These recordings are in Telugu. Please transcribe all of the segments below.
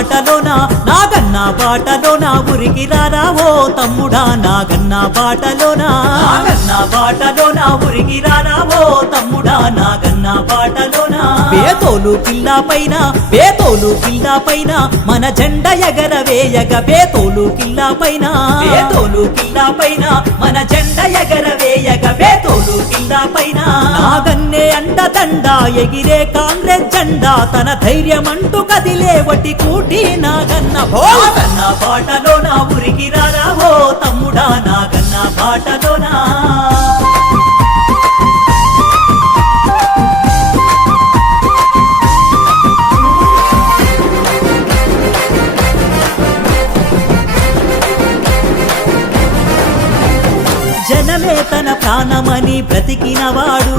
బాటలోన నాగన్న బాటలోన ఉరికి రారా ఓ తమ్ముడా నాగన్న బాటలోన నాగన్న బాటలోన ఉరికి రారా ఓ తమ్ముడా నాగన్న బాటలోన బేతోలు కిల్లా పైన మన జెండ ఎగరవేయగ బేతోలు కిల్లా పైన మన జెండ ఎగరవేయగ బేతోలు కిల్లా పైన నాగన్నే అండదండ ఎగిరే కాంగ్రెస్ జెండా తన ధైర్యమంటూ కదిలే వటి కూటి నాగన్న బాటలోన ఉరికి రారా ఓ తమ్ముడా నాగన్న బాటలోన జనమే తన ప్రాణమని బ్రతికినవాడు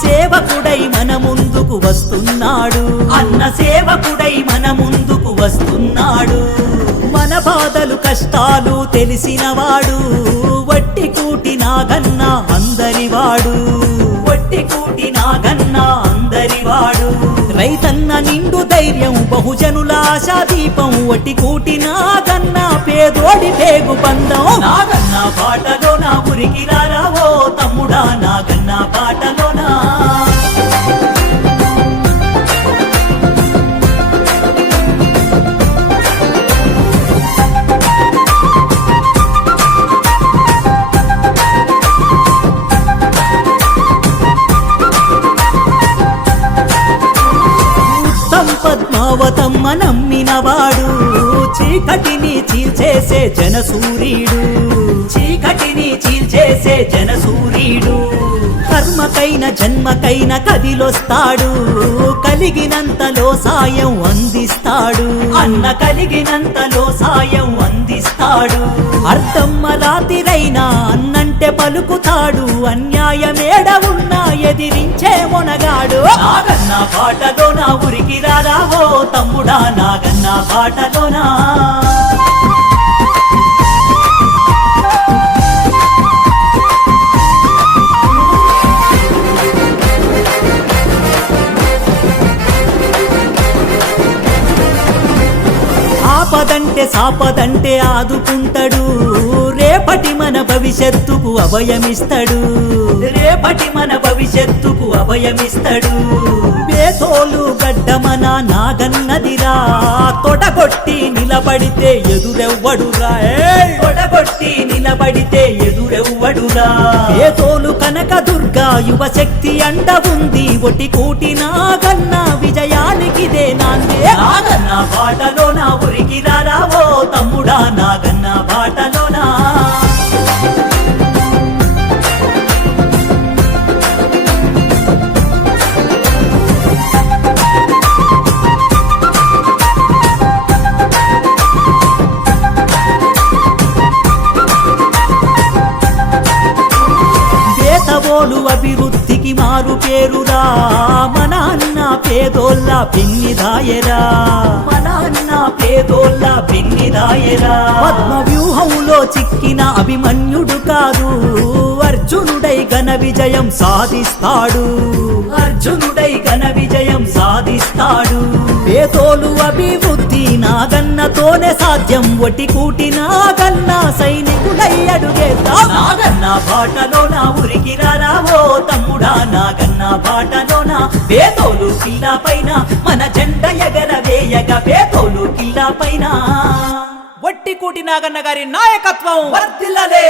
సేవకుడై మన ముందుకు వస్తున్నాడు అన్న సేవకుడై మన ముందుకు వస్తున్నాడు మన బాధలు కష్టాలు తెలిసినవాడు వట్టి కూటి నాగన్న అందరివాడు రైతన్న నిండు ధైర్యం బహుజనుల ఆశా దీపం వట్టి కూటి నాగన్న పేదోడి పేగు బంధం నాగన్న బాటలోన ఉరికి రారా ఓ తమ్ముడా నాగన్న బాటలోన పద్మావతమ్మ నమ్మినవాడు చీకటిని చీల్చేసే జనసూరీడు కర్మకైన జన్మకైన కదిలొస్తాడు కలిగినంతలో సాయం అందిస్తాడు అన్న కలిగినంతలో సాయం అందిస్తాడు అర్థమ్మ రాతిరైనా అన్నంటే పలుకుతాడు అన్యాయమేడ ఉన్నా ఎదిరించే మొనగాడు నాగన్న బాటలోన ఉరికి రారా ఓ తమ్ముడా నాగన్న బాటలోన ఆపదంటే సాపదంటే ఆదుకుంటాడు రేపటి మన భవిష్యత్తుకు అభయమిస్తాడు బేతోలు గడ్డ మన నాగన్నదిరా తొడగొట్టి నిలబడితే ఎదురెవ్వడురా బేతోలు కనక దుర్గా యువశక్తి అండ ఉంది ఒటి కూటి నాగన్న విజయానికిదే నాందే నాగన్న బాటలోన ఉరికి రారా ఓ తమ్ముడా నాగన్న బాటలోన బేతవోలు అభివృద్ధికి మారు పేరురా మన అన్న పేదోళ్ళ పిన్నిదాయరా పద్మ వ్యూహంలో చిక్కిన అభిమన్యుడు కాదు అర్జునుడై ఘన విజయం సాధిస్తాడు పేదోలు అభివృద్ధి నాగన్నతోనే సాధ్యం ఒటి కూటి నాగన్న సైనికుడై అడుగేద్దాం నాగన్న బాటలోన ఉరికి రారా ఓ తమ్ముడా నాగన్న బాటలోన బేతోలు కిల్లా పైన మన జెండ ఎగరవేయగ బేతోలు కిల్లా పైన వట్టి కూటి నాగన్న గారి నాయకత్వం వర్ధిల్లలే.